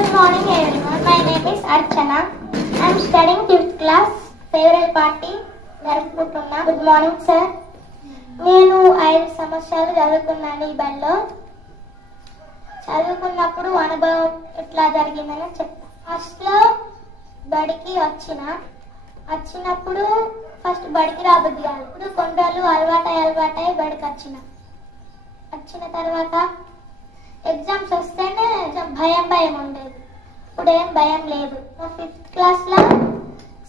Good morning everyone. My name is Archana. I am studying fifth class. Favorite party జరుపుకుంటున్నా good morning sir నేను ఐదు సంవత్సరాలు చదువుకున్నాను ఈ బడిలో చదువుకున్నప్పుడు అనుభవం ఎట్లా జరిగిందని చెప్తా ఫస్ట్లో బడికి వచ్చిన వచ్చినప్పుడు ఫస్ట్ బడికి రాబుద్ది కాదు ఇప్పుడు కొండలు అలవాటై అలవాటై బడికి వచ్చిన వచ్చిన తర్వాత ఎగ్జామ్స్ వస్తేనే భయం భయం ఉండేది. ఇప్పుడు ఏం భయం లేదు. మా ఫిఫ్త్ క్లాస్లో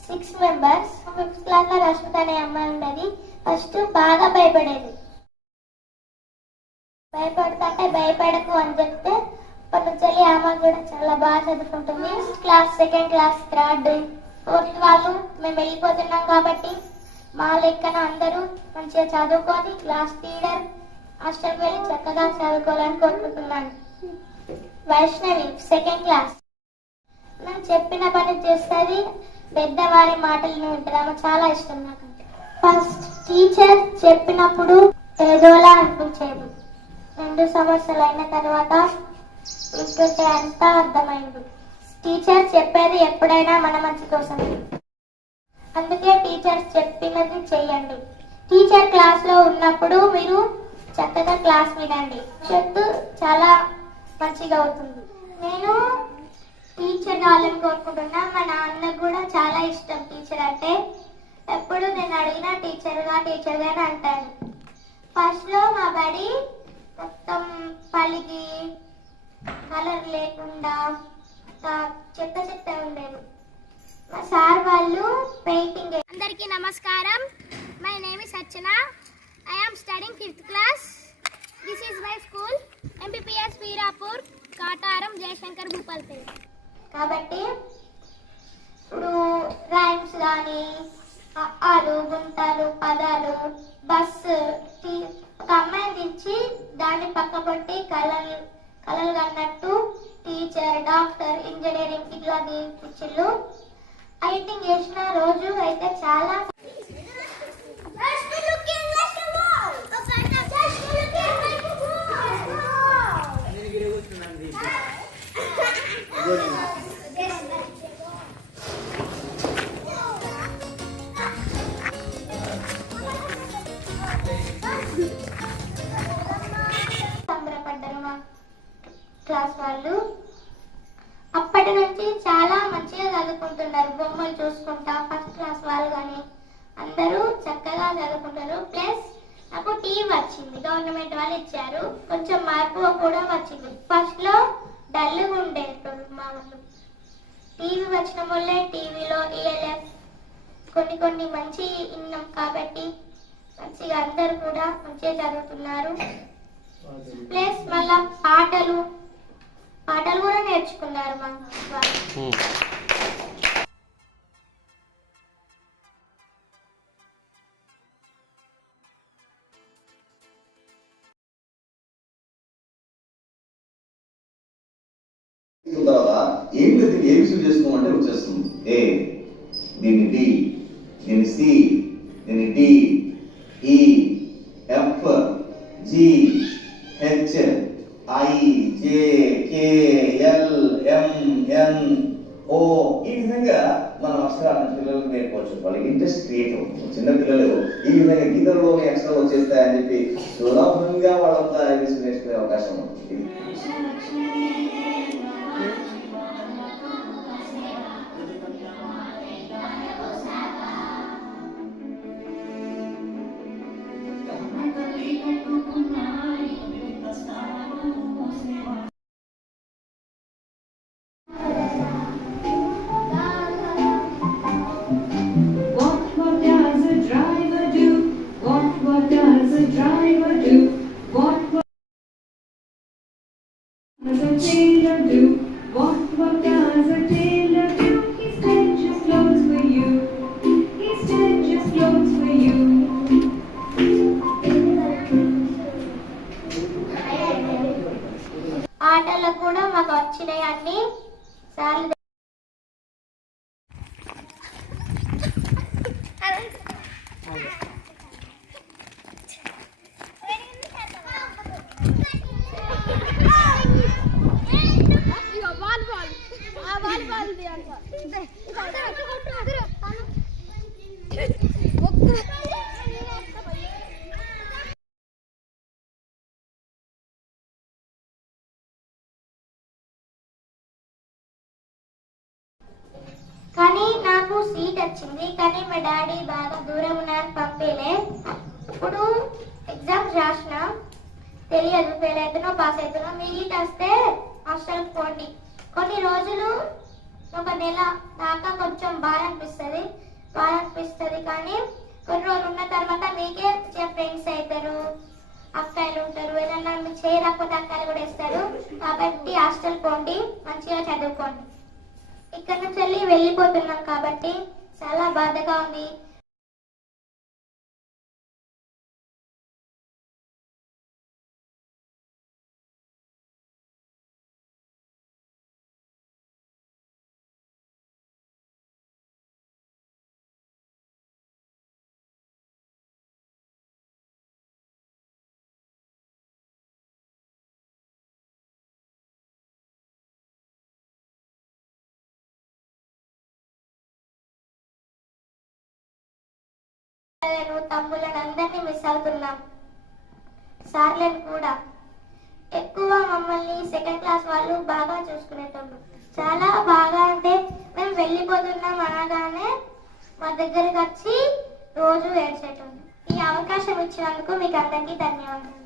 సిక్స్ మెంబర్స్ ఫిఫ్త్ క్లాస్లో రష్మిత అనే అమ్మాయి ఉండేది. ఫస్ట్ బాగా భయపడేది. భయపడుతుంటే భయపడకు అని చెప్తే అప్పటి నుంచి వెళ్ళి ఆమె కూడా చాలా బాగా చదువుకుంటుంది. First class second class third fourth వాళ్ళు మేము వెళ్ళిపోతున్నాం కాబట్టి మా లెక్కన అందరూ మంచిగా చదువుకొని క్లాస్ లీడర్ హాస్టల్కి వెళ్ళి చక్కగా చదువుకోవాలని కోరుకుంటున్నాను. వైష్ణవి సెకండ్ క్లాస్ నేను చెప్పిన పని చేస్తుంది పెద్దవారి మాటలు వింటుంది ఆమె చాలా ఇష్టం నాకు. ఫస్ట్ టీచర్ చెప్పినప్పుడు ఏదోలా అనిపించేది. రెండు సంవత్సరాలు అయిన తర్వాత వింటుంటే అంతా అర్థమైంది. టీచర్ చెప్పేది ఎప్పుడైనా మన మంచి కోసం అందుకే టీచర్స్ చెప్పినది చేయండి టీచర్ క్లాస్లో ఉన్నప్పుడు మీరు చక్కగా క్లాస్ వినండి చెట్టు చాలా మంచిగా అవుతుంది. నేను టీచర్ కావాలని కోరుకుంటున్నా. మా నాన్న కూడా చాలా ఇష్టం టీచర్ అంటే. ఎప్పుడు నేను అడిగినా టీచర్గా టీచర్గా అని అంటాను ఫస్ట్లో మా బడి మొత్తం పలిగి కలర్ లేకుండా చెత్త చెత్త ఉండేది. మా సార్ వాళ్ళు పెయింటింగ్ అందరికీ నమస్కారం. My name is Archana. I am studying fifth class this my school MPPS Veerapur Kataram Jayashankar Bhupalpally కాబట్టి ఇప్పుడు రైమ్స్ కానీ ఆలు గుంటలు పదాలు బస్సు ఒక అమ్మాయిని తెచ్చి దాన్ని పక్క కొట్టి కళలు కళలు కన్నట్టు టీచర్ డాక్టర్ ఇంజనీరింగ్ ఇట్లా ఇచ్చిళ్ళు ఐటింగ్ చేసిన రోజు అయితే చాలా క్లాస్ వాళ్ళు. అప్పటి నుంచి చాలా మంచిగా చదువుకుంటున్నారు. బొమ్మలు చూసుకుంటా ఫస్ట్ క్లాస్ వాళ్ళు కానీ అందరూ చక్కగా చదువుకుంటారు. ప్లస్ నాకు టీవీ వచ్చింది. గవర్నమెంట్ వాళ్ళు ఇచ్చారు. కొంచెం మార్పు కూడా వచ్చింది. ఫస్ట్లో డల్గా ఉండేటోళ్ళు మా వాళ్ళు టీవీ వచ్చిన వల్లే టీవీలో ఈఎల్ఎఫ్ కొన్ని కొన్ని మంచి విన్నాం కాబట్టి మంచిగా అందరు కూడా మంచిగా చదువుతున్నారు. ప్లస్ మళ్ళా పాటలు పాటలు కూడా నేర్చుకున్నారు మా వాళ్ళు తర్వాత ఏంటి దీన్ని ఏ విషయం చేసుకోమంటే వచ్చేస్తుంది. ఏ దీన్ని డి దీన్ని సి దీన్ని D E F G H I J K L M N O. ఈ విధంగా మనం అక్షరాలను పిల్లలకు నేర్పవచ్చు వాళ్ళకి ఇంట్రెస్ట్ క్రియేట్ అవుతుంది. చిన్న పిల్లలు ఈ విధంగా గీతల్లోనే అక్షరాలు వచ్చేస్తాయని చెప్పి సులభంగా వాళ్ళంతా నేర్చుకునే అవకాశం ఉంటుంది కానీ నాకు సీట్ వచ్చింది. కానీ మా డాడీ బాగా దూరం ఉన్నారు పంపేలే. ఇప్పుడు ఎగ్జామ్స్ రాసిన. తెలియదు ఫెయిల్ అవుతున్నా పాస్ అవుతున్నా మీ సీట్ వస్తే హాస్టల్కి పోండి. కొన్ని రోజులు ఒక నెల దాకా కొంచెం బాగా అనిపిస్తుంది బాగా అనిపిస్తుంది కానీ కొన్ని రోజులు ఉన్న తర్వాత మీకే ఫ్రెండ్స్ అవుతారు అక్కలు ఉంటారు. ఏదన్నా మీకు చేయరాకపోతే అక్కలు కూడా ఇస్తారు కాబట్టి హాస్టల్ పోండి మంచిగా చదువుకోండి. ఇక్కడ నుంచి వెళ్ళి వెళ్ళిపోతున్నాం కాబట్టి చాలా బాధగా ఉంది. పిల్లలను, తమ్ములను అందరినీ మిస్ అవుతున్నాం. సార్లను కూడా. ఎక్కువ మమ్మల్ని సెకండ్ క్లాస్ వాళ్ళు బాగా చూసుకునేటోళ్ళు. చాలా బాగా అంటే మేము వెళ్ళిపోతున్నాం అనగానే మా దగ్గరకు వచ్చి రోజు ఏడ్చేటోళ్ళు. ఈ అవకాశం ఇచ్చినందుకు మీకు అందరికీ ధన్యవాదాలు.